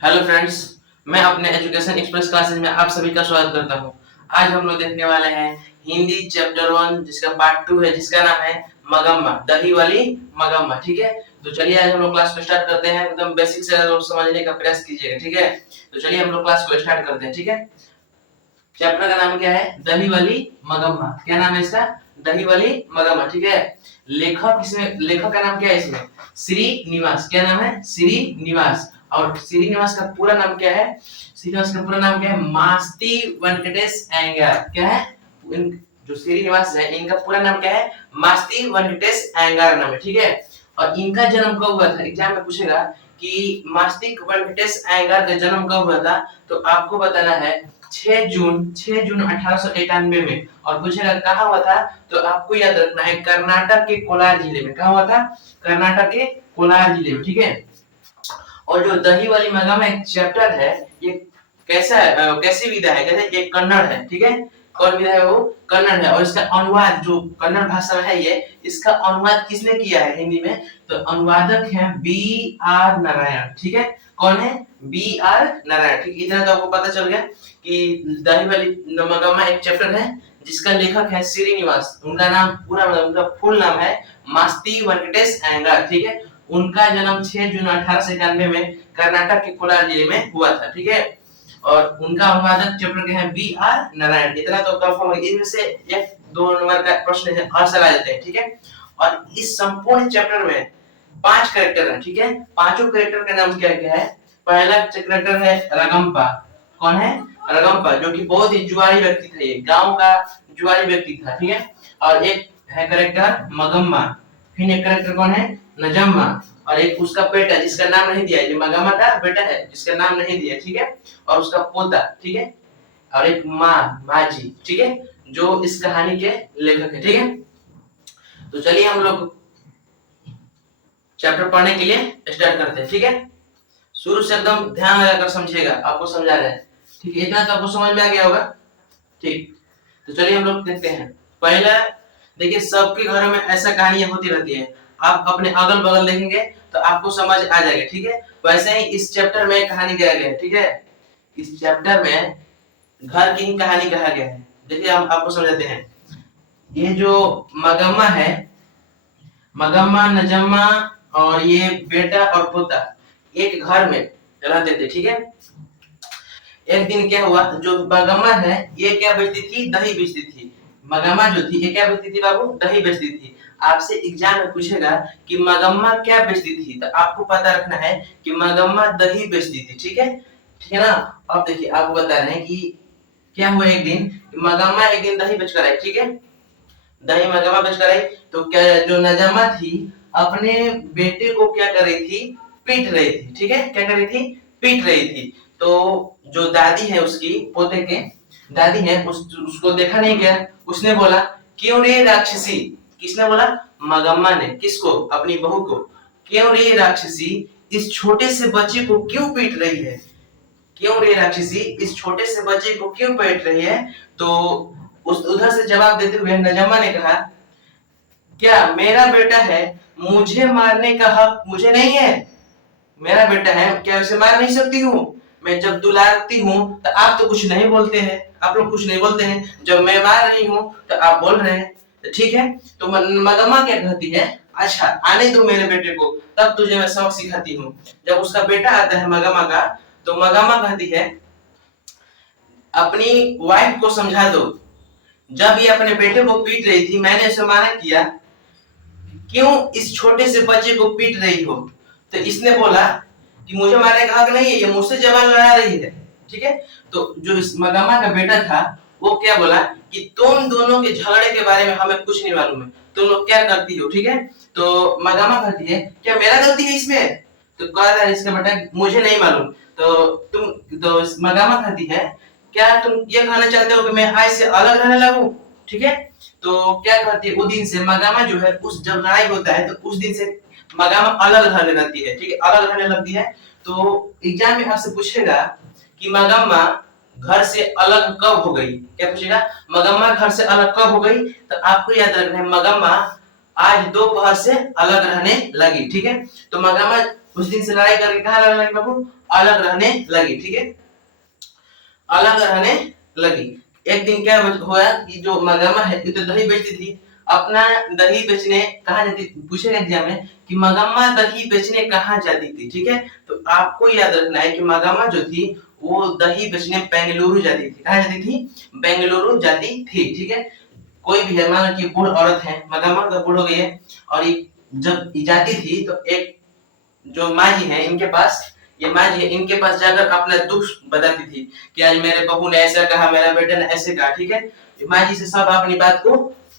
Hello friends, मैं अपने education express classes में आप सभी का स्वागत करता हूं। आज हम लोग देखने वाले हैं हिंदी चैप्टर 1 जिसका पार्ट 2 है, जिसका नाम है मगम्मा, दही वाली मगम्मा। ठीक है, तो चलिए आज हम लोग क्लास को स्टार्ट करते हैं। एकदम बेसिक से समझने का प्रयास कीजिएगा। ठीक है, तो चलिए हम लोग क्लास को स्टार्ट करते हैं। ठीक है, चैप्टर का नाम क्या है? दही वाली मगम्मा। क्या नाम है इसका? दही वाली मगम्मा। ठीक है, लेखक का नाम क्या है इसमें? श्रीनिवास। क्या नाम है? श्रीनिवास। और श्रीनिवास का पूरा नाम क्या है? श्रीनिवास का पूरा नाम क्या है? मास्ती वेंकटेश अयंगार। क्या है? जो श्रीनिवास है, इनका पूरा नाम क्या है? मास्ती वेंकटेश अयंगार नाम है। ठीक है, और इनका जन्म कब हुआ था? एग्जाम में पूछेगा कि मास्तिक वेंकटेश अयंगार का जन्म कब हुआ था, तो आपको बताना है 6 जून 1891 में। और पूछेगा कहाँ हुआ था, तो आपको याद रखना है कर्नाटक के कोलार जिले में। कहाँ हुआ था? कर्नाटक के कोलार जिले में। ठीक है, और जो दही वाली मगम्मा एक चैप्टर है, ये कैसा है, कैसी विधा है? कहते हैं ये कन्नड़ है। ठीक है, कौन विधा है? वो कन्नड़ है। और इसका अनुवाद जो कन्नड़ भाषा में है, ये इसका अनुवाद किसने किया है हिंदी में? तो अनुवादक है बी आर नारायण। ठीक है, कौन है? B R Narayan. ठीक, इतना तो आपको पता चल गया कि दही वाली मगम्मा एक चैप्टर है जिसका लेखक है श्रीनिवास। उनका नाम पूरा, उनका फुल नाम है मास्ती वेंकटेश अयंगार। ठीक है, उनका जन्म 6 जून 1891 में कर्नाटक के कोलार जिले में हुआ था। ठीक है, और उनका अनुवादक चैप्टर के हैं बी आर नारायण। इतना तो कंफर्म है। इनमें से एक दो नंबर का प्रश्न है, हर साल आ जाते हैं। ठीक है, और इस संपूर्ण चैप्टर में 5 कैरेक्टर हैं। ठीक है, पांचों कैरेक्टर का नाम क्या क्या है? पहला कैरेक्टर है रगम्पा। कौन है? रगम्पा, जो कि बहुत ही जुआरी व्यक्ति था, ये गांव का जुआरी व्यक्ति था। ठीक है, और एक है कैरेक्टर मगम्मा। फिर एक कैरेक्टर कौन है? नजम्मा। और एक उसका बेटा जिसका नाम नहीं दिया है, जो मगम्मा का बेटा है जिसका नाम नहीं दिया। ठीक है, और उसका पोता। ठीक है, और एक माजी। ठीक है, जो इस कहानी के लेखक है। ठीक है, तो चलिए हम लोग चैप्टर पढ़ने के लिए स्टार्ट करते हैं। ठीक है, शुरू से एकदम ध्यान लगाकर समझिएगा, आपको समझा रहे हैं। ठीक है, इतना तो आपको समझ में आ गया होगा। ठीक, तो चलिए हम लोग देखते हैं। पहला देखिए, सबके घरों में ऐसा कहानियां होती रहती है। आप अपने अगल बगल देखेंगे तो आपको समझ आ जाएगा। ठीक है, वैसे ही इस चैप्टर में कहानी दिया गया है। ठीक है, इस चैप्टर में घर की ही कहानी कहा गया है। देखिए हम आपको समझाते हैं। ये जो मगम्मा है, मगम्मा, नजम्मा और ये बेटा और पोता एक घर में रहते थे। ठीक है, एक दिन क्या हुआ, जो मगम्मा है ये क्या बेचती थी? दही बेचती थी। मगम्मा जो थी ये क्या बेचती थी बाबू? दही बेचती थी। आपसे एग्जाम में पूछेगा कि मगम्मा क्या बेचती थी, तो आपको पता रखना है कि मगम्मा दही बेचती थी। ठीक है, ठीक है ना। अब देखिए आपको बता रहे हैं कि क्या हुआ एक दिन, मगम्मा एक दिन दही बेच कर आई। ठीक है, दही मगम्मा बेच कर आई, तो क्या जो नजम्मा थी अपने बेटे को क्या कर रही थी? पीट रही थी। ठीक है, क्या कर रही थी? पीट रही थी। तो जो दादी है उसकी, पोते के दादी है, उसको देखा नहीं गया। उसने बोला क्यों रे राक्षसी? किसने बोला? मगम्मा ने। किसको? अपनी बहू को। क्यों रे राक्षसी, इस छोटे से बच्चे को क्यों पीट रही है? क्यों रे राक्षसी, इस छोटे से बच्चे को क्यों पीट रही है? तो उस उधर से जवाब देते हुए नजम्मा ने कहा, क्या मेरा बेटा है, मुझे मारने का हक मुझे नहीं है? मेरा बेटा है, क्या उसे मार नहीं सकती हूँ? मैं जब दुलारती हूँ तो आप तो कुछ नहीं बोलते हैं, आप लोग कुछ नहीं बोलते हैं। जब मैं मार रही हूँ तो आप बोल रहे हैं। तो ठीक है, तो मगम्मा क्या कहती है, अच्छा आने दो मेरे बेटे को, तब तुझे मैं सबक सिखाती हूँ। जब उसका बेटा आता है मगम्मा का, तो मगम्मा कहती है अपनी वाइफ को समझा दो, जब ये अपने बेटे को पीट रही थी मैंने इसे मना किया, क्यों इस छोटे से बच्चे को पीट रही हो? तो इसने बोला कि मुझे मारने का हक नहीं है, ये मुझसे जबान लड़ा रही है। ठीक है, तो जो इस मगम्मा का बेटा था वो क्या बोला कि तुम दोनों के झगड़े के बारे में हमें कुछ नहीं मालूम है, तुम लोग क्या करती हो? ठीक है, तो मगम्मा कहती है क्या मेरा गलती है इसमें? तो कह रहा है इसका बेटा मुझे नहीं मालूम। तो मगम्मा कहती है क्या तुम ये कहना चाहते हो कि मैं आज से अलग रहने लगूं? ठीक है, तो क्या कहती है, उस दिन से मगम्मा जो है, उस जब लड़ाई होता है तो उस दिन से मगम्मा अलग रहने लगती है। ठीक है, अलग रहने लगती है। तो एग्जाम में आपसे पूछेगा कि मगम्मा घर से अलग कब हो गई? क्या पूछेगा? मगम्मा घर से अलग कब हो गई? तो आपको याद रखना है मगम्मा आज दोपहर से अलग रहने लगी। ठीक है, तो मगम्मा कुछ दिन से लड़ाई करके कहाँ रहने लगी बाबू, अलग रहने लगी, ठीक है, अलग रहने लगी। एक दिन क्या हुआ कि जो मगमा है ये तो दही बेचती थी, अपना दही बेचने कहाँ जाती, पूछेगा एग्जाम में कि मगमा दही बेचने कहाँ जाती थी, ठीक है। तो आपको याद रखना है कि मगमा जो थी वो दही बेचने बेंगलुरु जाती थी। कहाँ जाती थी, बेंगलुरु जाती थी, ठीक है। कोई भी है, मान लो कि बूढ़ औरत है, मगमा तो बूढ़ हो गई है, और ये जब जाती थी तो एक जो माँ जी है इनके पास, ये माँ जी इनके पास जाकर अपना दुख बताती थी कि आज मेरे बहू ने ऐसा कहा, मेरा बेटा ने ऐसे कहा, ठीक है। माँ जी से सब अपनी बात को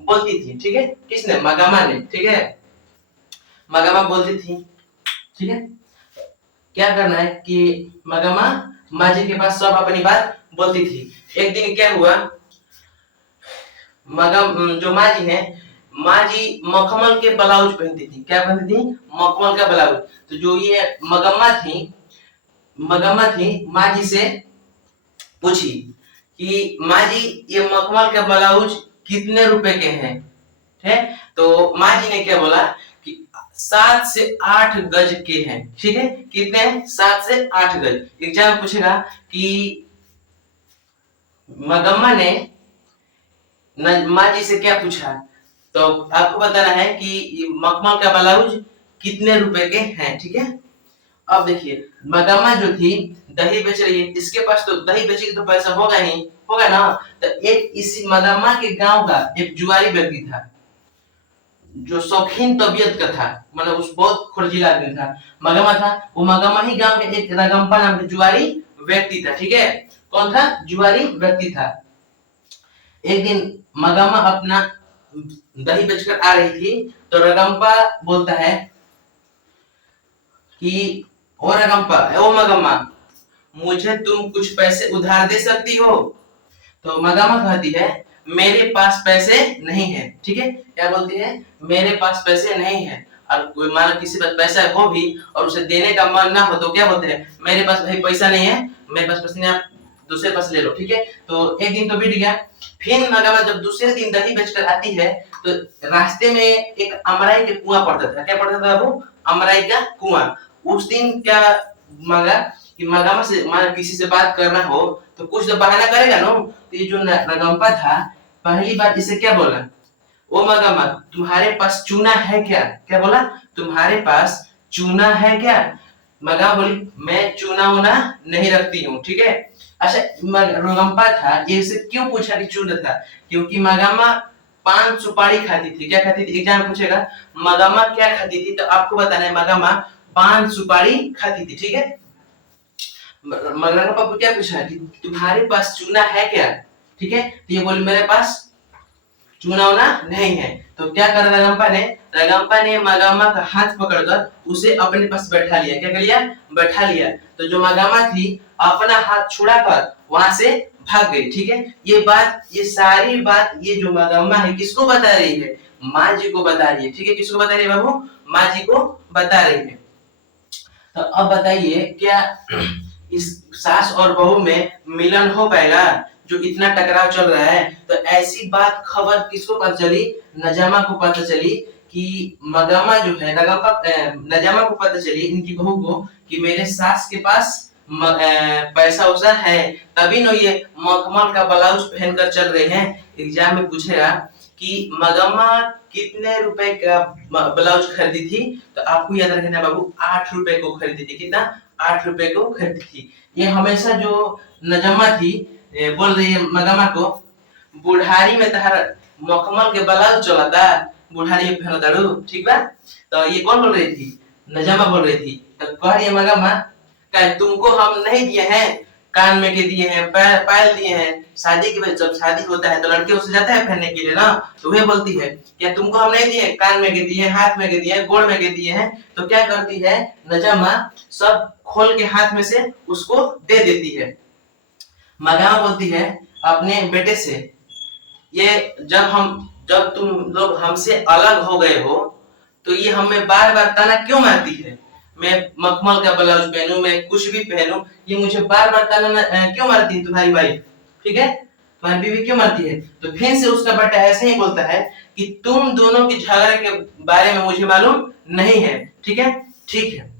बोलती थी, ठीक है। किसने, मगमा ने, ठीक है, मगमा बोलती थी, ठीक है। क्या करना है कि मगमा माँ जी के पास सब अपनी बात बोलती थी। एक दिन क्या हुआ, मगम जो माँ जी है, माँ जी मखमल के ब्लाउज पहनती थी। क्या पहनती थी, मखमल का ब्लाउज। तो जो ये मगम्मा थी माँ जी से पूछी कि माँ जी ये मखमल का ब्लाउज कितने रुपए के हैं, है। तो माँ जी ने क्या बोला कि 7 से 8 गज के हैं, ठीक है। कितने हैं, 7 से 8 गज। एग्जाम पूछेगा कि मगम्मा ने माँ जी से क्या पूछा, तो आपको बताना है कि मखमल का ब्लाउज कितने रुपए के हैं, ठीक है। अब देखिए मगम्मा जो थी दही बेच रही है, इसके पास तो दही बेचेगी तो पैसा होगा ही, होगा ना। तो एक इसी मगम्मा के गांव का एक जुआरी व्यक्ति था जो शौकीन तबीयत का था, मतलब उस बहुत खुरजीला आदमी था, मगम्मा था। वो मगम्मा ही गांव के एक रगम्पा नाम का जुआरी व्यक्ति था, ठीक है। कौन था, जुआरी व्यक्ति था। एक दिन मगम्मा अपना दही बेचकर आ रही थी, तो रगम्पा बोलता है कि ओ रगम्पा, ओ मगम्मा, मुझे तुम कुछ पैसे उधार दे सकती हो। तो मगम्मा कहती है मेरे पास पैसे नहीं है, ठीक है। क्या बोलती है, मेरे पास पैसे नहीं है। और कोई मान किसी पास पैसा हो भी और उसे देने का मन ना हो तो क्या बोलते हैं, मेरे पास भाई पैसा नहीं है, मेरे पास पैसे नहीं, आप दूसरे पास ले लो, ठीक है। तो एक दिन तो बीत गया। फिर मगम्मा जब दूसरे दिन दही बेचकर आती है तो रास्ते में एक अमराई के कुआं पड़ता था। क्या पड़ता था वो, अमराई का कुआं। उस दिन क्या मांगा कि मगम्मा से मान किसी से बात करना हो तो कुछ तो बहाना करेगा ना। तो ये जो रगम्पा था पहली बार इसे क्या बोला, ओ मगम्मा तुम्हारे पास चूना है क्या। क्या बोला, तुम्हारे पास चूना है क्या। मगम्मा बोली मैं चूना वूना नहीं रखती हूँ, ठीक है। अच्छा रगम्पा था ये इसे क्यों पूछा कि चूना था, क्योंकि मगम्मा पान सुपारी खाती थी। क्या खाती थी, एग्जाम पूछेगा मगम्मा क्या खाती थी, तो आपको बताना है मगम्मा पान सुपारी खाती थी, ठीक है। मगरमच्छ को क्या पूछा कि तुम्हारे पास चूना है क्या, ठीक है। तो ये बोली मेरे पास चूना वूना नहीं है। तो क्या कर रगम्पा ने मगम्मा का हाथ पकड़कर उसे अपने पास बैठा लिया। क्या कर लिया, बैठा लिया। तो जो मगम्मा थी अपना हाथ छुड़ाकर वहां से भाग गई, ठीक है। ये सारी बात ये जो मगम्मा है किसको बता रही है, माँ जी को बता रही है, ठीक है। किसको बता रही है बाबू, माँ जी को बता रही है। तो अब बताइए क्या इस सास और बहू में मिलन हो पाएगा, जो इतना टकराव चल रहा है। तो ऐसी बात खबर किसको पता चली, नजामा को पता चली कि मगम्मा जो है नजामा को पता चली इनकी बहू को कि मेरे सास के पास पैसा वैसा है, तभी न ये मखमल का ब्लाउज पहनकर चल रहे हैं। एग्जाम में पूछेगा कि मगम्मा कितने रुपए का ब्लाउज खरीदी थी, तो आपको याद रखना बाबू 8 रुपए को खरीदी थी। कितना, 8 रुपए को खरीदी थी। ये हमेशा जो नजम्मा थी बोल रही है मगम्मा को बुढ़ारी में तहरा मखमल के ब्लाउज चलाता, बुढ़ारी में पहनता रू, ठीक बा। तो ये कौन बोल रही थी, नजम्मा बोल रही थी। तो कह रही है मगम्मा तुमको हम नहीं दिए हैं, कान में के दिए हैं, पायल दिए हैं, शादी के जब शादी होता है तो लड़के उससे जाता है पहनने के लिए ना। तो वह बोलती है क्या तुमको हम नहीं दिए, कान में के दिए, हाथ में के दिए, गोड़ में के दिए हैं। तो क्या करती है नजम्मा, सब खोल के हाथ में से उसको दे देती है। मगम्मा बोलती है अपने बेटे से ये जब तुम लोग हमसे अलग हो गए हो तो ये हमें बार बार ताना क्यों मारती है। मैं मखमल का ब्लाउज पहनूं, मैं कुछ भी पहनूं, ये मुझे बार बार ताना क्यों मारती है तुम्हारी वाइफ, ठीक है, तुम्हारी बीवी क्यों मारती है। तो फिर से उसका बेटा ऐसे ही बोलता है कि तुम दोनों के झगड़े के बारे में मुझे मालूम नहीं है, ठीक है, ठीक है।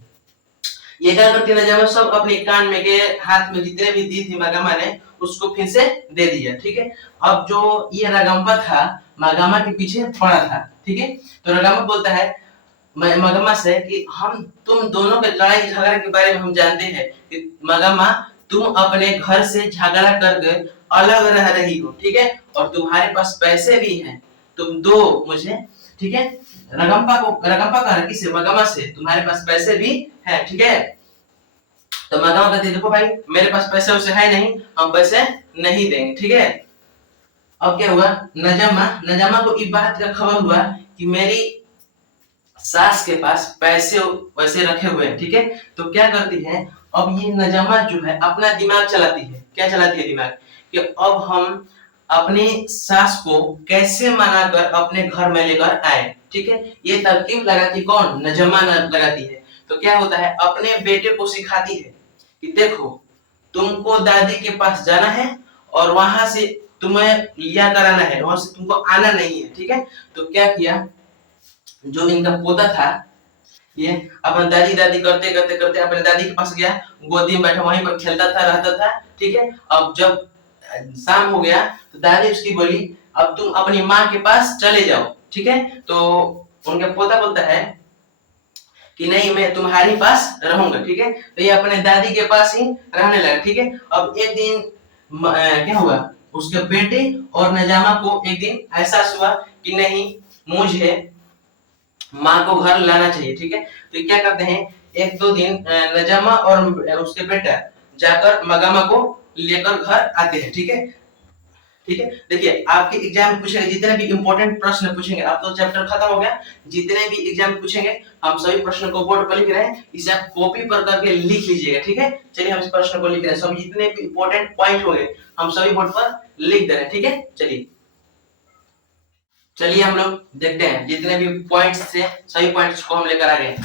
ये क्या करती है नजामा, सब अपने कान में के हाथ में जितने भी दी थी मगमा ने उसको फिर से दे दिया। ठीक है, अब जो ये रगम्पा था मगमा के पीछे पड़ा था। ठीक है, तो रगम्पा बोलता है मगमा से कि हम तुम दोनों के लड़ाई झगड़े के बारे में हम जानते हैं कि मगमा तुम अपने घर से झगड़ा करके अलग रह रही हो। ठीक है, और तुम्हारे पास पैसे भी हैं, तुम दो मुझे। ठीक है, रगम्पा का किसे, मगमा से तुम्हारे पास पैसे भी है। ठीक है, तो मगमा कहती है देखो भाई मेरे पास पैसे वैसे है नहीं, हम पैसे नहीं देंगे। ठीक है, अब क्या हुआ, नजामा को इस बात का खबर हुआ कि मेरी सास के पास पैसे वैसे रखे हुए हैं। ठीक है, तो क्या करती है, अब ये नजामा जो है अपना दिमाग चलाती है। क्या चलाती है दिमाग, कि अब हम अपनी सास को कैसे मनाकर अपने घर में लेकर आए। ठीक है, ये तरकीब लगाती कौन, नजमा लगाती है। तो क्या होता है, अपने बेटे को सिखाती है कि देखो तुमको दादी के पास जाना है और वहां से तुम्हें लिया कराना है, वहां से तुमको आना नहीं है। ठीक है, तो क्या किया, जो इनका पोता था ये अपन दादी दादी करते करते करते अपने दादी के पास गया, गोदी में बैठा वहीं पर खेलता था रहता था। ठीक है, अब जब शाम हो गया तो दादी उसकी बोली अब तुम अपनी माँ के पास चले जाओ। ठीक है, तो उनका पोता बोलता है कि नहीं मैं तुम्हारे पास रहूंगा। ठीक है, तो ये अपने दादी के पास ही रहने लगा। ठीक है, अब एक दिन क्या हुआ, उसके बेटे और नजामा को एक दिन एहसास हुआ कि नहीं मुझे माँ को घर लाना चाहिए। ठीक है, तो ये क्या करते हैं, एक दो दिन नजामा और उसके बेटा जाकर मगामा को लेकर घर आते हैं। ठीक है, ठीक है, देखिए आपके एग्जाम में पूछेंगे जितने भी इंपॉर्टेंट प्रश्न पूछेंगे, आप तो चैप्टर खत्म हो गया, जितने भी एग्जाम पूछेंगे हम सभी प्रश्नों को बोर्ड पर लिख रहे हैं, इसे आप कॉपी पर करके लिख लीजिएगा। ठीक है, चलिए हम इस प्रश्न को लिख रहे हैं, सब जितने भी इंपॉर्टेंट पॉइंट होंगे हम सभी बोर्ड पर लिख दे रहे हैं। ठीक है, चलिए चलिए हम लोग देखते हैं जितने भी पॉइंट्स थे सभी पॉइंट्स को हम लेकर आ गए।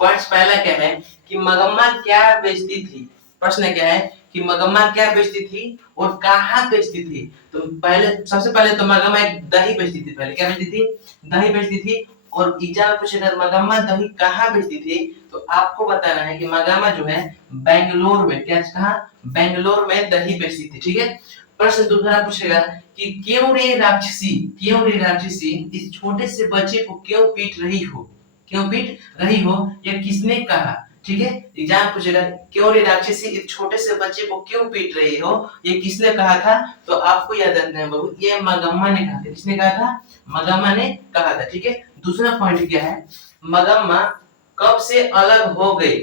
पॉइंट्स पहला क्या है कि मगम्मा क्या बेचती थी, प्रश्न क्या है कि मगम्मा क्या बेचती थी और कहाँ बेचती थी। तो पहले सबसे पहले तो मगम्मा एक दही बेचती थी, पहले क्या बेचती थी, दही बेचती थी। और एग्जाम में पूछेगा मगम्मा दही कहाँ बेचती थी, तो आपको बताना है कि मगम्मा जो है बेंगलोर में, क्या कहा, बेंगलोर में दही बेचती थी। ठीक है, प्रश्न दूसरा पूछेगा कि क्यों रे राक्षसी इस छोटे से बच्चे को क्यों पीट रही हो, क्यों पीट रही हो, यह किसने कहा। ठीक है, एग्जाम पूछेगा क्यों रे राक्षसी इस छोटे से बच्चे को क्यों पीट रही हो, ये किसने कहा था, तो आपको याद रखना है बाबू ये मगम्मा ने कहा था। किसने कहा था, मगम्मा ने कहा था। ठीक है, दूसरा पॉइंट क्या है, मगम्मा कब से अलग हो गई,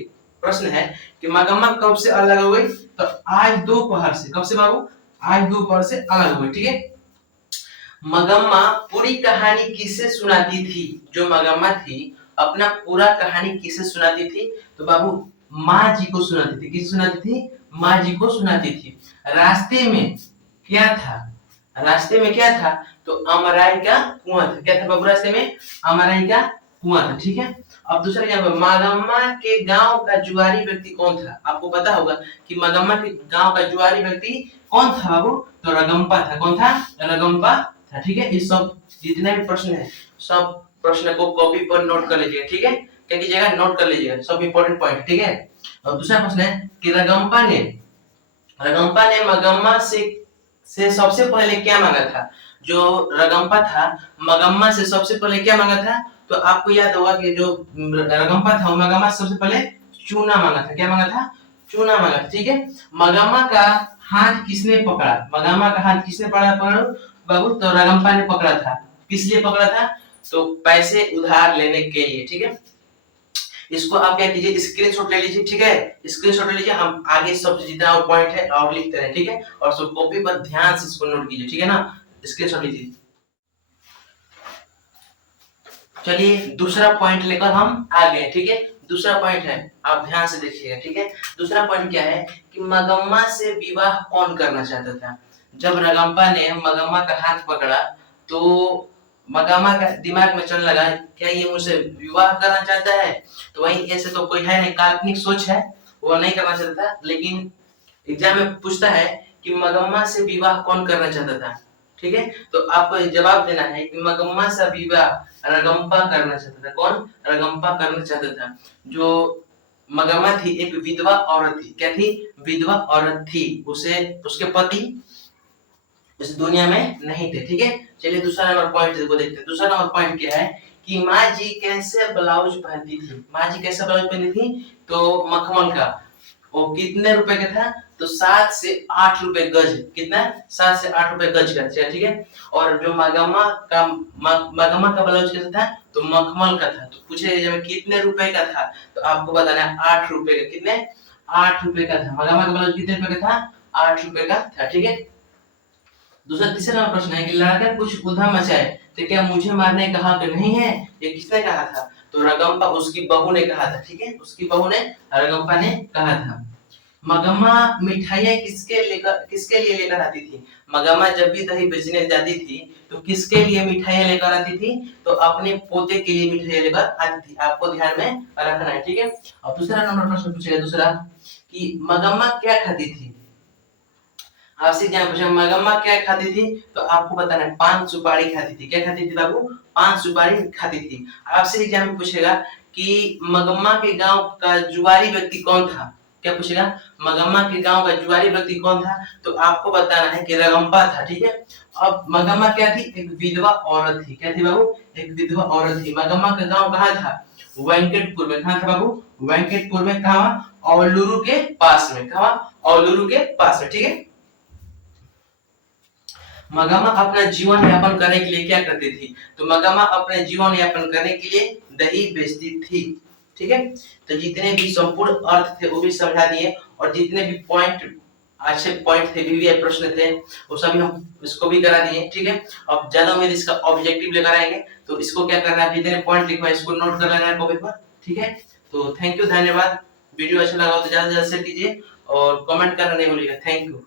प्रश्न है कि मगम्मा कब से अलग हो गई, तो आज दोपहर से, कब से बाबू, आज दोपहर से अलग हुए। ठीक है, मगम्मा पूरी कहानी किसे सुनाती थी, जो मगम्मा थी अपना पूरा कहानी किसे सुनाती थी, तो बाबू माँ जी को सुनाती थी। किसे सुनाती थी, माँ जी को सुनाती थी। रास्ते में क्या था, रास्ते में क्या था, तो अमराई का कुआं था। क्या था बाबू रास्ते में, अमराई का कुआं था। ठीक है, अब दूसरा क्या, मगम्मा के गांव का जुआरी व्यक्ति कौन था, आपको पता होगा कि मगम्मा के गांव का जुआरी व्यक्ति कौन था बाबू, तो रगम्पा था। कौन था, रगम्पा था। ठीक है, इस सब जितने भी प्रश्न है सब प्रश्न को कॉपी पर नोट कर लीजिएगा। ठीक है, क्या कीजिएगा, नोट कर लीजिएगा सब इंपॉर्टेंट पॉइंट। ठीक है, और दूसरा प्रश्न है कि रगम्पा ने मगम्मा से सबसे पहले क्या मांगा था, जो रगम्पा था मगम्मा से सबसे पहले क्या मांगा था, तो आपको याद होगा कि जो रगम्पा था मगम्मा से सबसे पहले चूना मांगा था। क्या मांगा था, चूना मांगा था। ठीक है, मगम्मा का हाथ किसने पकड़ा, मगम्मा का हाथ किसने पकड़ा बाबू, तो रगम्पा ने पकड़ा था। किस लिए पकड़ा था, तो पैसे उधार लेने के लिए। ठीक है, इसको आप क्या कीजिए, स्क्रीनशॉट ले लीजिए। ठीक है, स्क्रीनशॉट ले लीजिए, हम आगे सब जितना पॉइंट है और लिखते रहे। ठीक है, और सब कॉपी पर ध्यान से इसको नोट कीजिए। ठीक है ना, स्क्रीनशॉट लीजिए। चलिए दूसरा पॉइंट लेकर हम आ गए। ठीक है, दूसरा पॉइंट है, आप ध्यान से देखिएगा। ठीक है, दूसरा पॉइंट क्या है कि मगम्मा से विवाह कौन करना चाहता था। जब रगम्पा ने मगम्मा का हाथ पकड़ा तो मगम्मा का दिमाग में चलने लगा क्या ये मुझसे विवाह करना चाहता है, तो वही ऐसे तो कोई है नहीं, काल्पनिक सोच है, वो नहीं करना चाहता था। लेकिन एग्जाम में पूछता है कि मगम्मा से विवाह कौन करना चाहता था। ठीक है, तो आपको जवाब देना है कि मगम्मा से विवाह रगम्पा करना चाहता था। कौन, रगम्पा करना चाहता था। जो मगम्मा थी एक विधवा औरत थी। क्या थी? विधवा औरत थी। उसे उसके पति इस दुनिया में नहीं थे। ठीक है, चलिए दूसरा नंबर पॉइंट को देखते हैं। दूसरा नंबर पॉइंट क्या है कि माँ जी कैसे ब्लाउज पहनती थी। माँ जी कैसे ब्लाउज पहनती थी? तो मखमल का। वो कितने रुपए का था? तो 7 से 8 रुपए गज। कितना? 7 से 8 रुपए गज का। ठीक है, और जो मगमा का ब्लाउज कैसा था? तो मखमल का था। तो पूछे जब कितने रुपए का था, तो आपको बताना है 8 रुपए का। कितने? 8 रुपए का था। मगमा का ब्लाउज कितने रुपए का था? 8 रुपए का था। ठीक है, दूसरा तीसरा नंबर प्रश्न है कि लड़का कुछ उधम मचाए तो क्या मुझे मारने का हक नहीं है? ये किसने कहा था? तो रगम्पा उसकी बहू ने कहा था। ठीक है, उसकी बहू ने, रगम्पा ने कहा था। मगम्मा मिठाइयाँ किसके लिए लेकर आती थी? मगम्मा जब भी दही बेचने जाती थी तो किसके लिए मिठाइयाँ लेकर आती थी? तो अपने पोते के लिए मिठाइयाँ लेकर आती थी। आपको ध्यान में रखना है। ठीक है, अब दूसरा नंबर प्रश्न पूछेगा दूसरा कि मगम्मा क्या खाती थी? आपसे क्या पूछा? मगम्मा क्या खाती थी? तो आपको बताना है पान सुपारी खाती थी। क्या खाती थी बाबू? पान सुपारी खाती थी। आपसे एग्जाम में पूछेगा कि मगम्मा के गांव का जुआरी व्यक्ति कौन था? क्या पूछेगा? मगम्मा के गांव का जुआरी व्यक्ति कौन था? तो आपको बताना है कि रगम्पा था। ठीक है, अब मगम्मा क्या थी? एक विधवा औरत थी। क्या थी बाबू? एक विधवा औरत थी। मगम्मा का गांव कहाँ था? वेंकटपुर में। कहाँ था बाबू? वेंकटपुर में। कहाँ? औलूरू के पास में। कहाँ? औलूरू के पास में। ठीक है, मगमा अपना जीवन यापन करने के लिए क्या करती थी? तो मगमा अपने जीवन यापन करने के लिए दही बेचती थी। ठीक है, तो जितने भी संपूर्ण अर्थ थे वो भी समझा दिए, और जितने भी पॉइंट अच्छे पॉइंट थे, वीवीआई प्रश्न थे, वो सभी हम इसको भी करा दिए। ठीक है, अब ज्यादा उम्मीद इसका ऑब्जेक्टिव लेकर आएंगे, तो इसको क्या करना है, जितने पॉइंट लिखा है इसको नोट कर लेना है कॉपी पर। ठीक है, तो थैंक यू, धन्यवाद। वीडियो अच्छा लगा तो ज्यादा से ज्यादा शेयर कीजिए और कमेंट करना नहीं भूलिएगा। Thank you.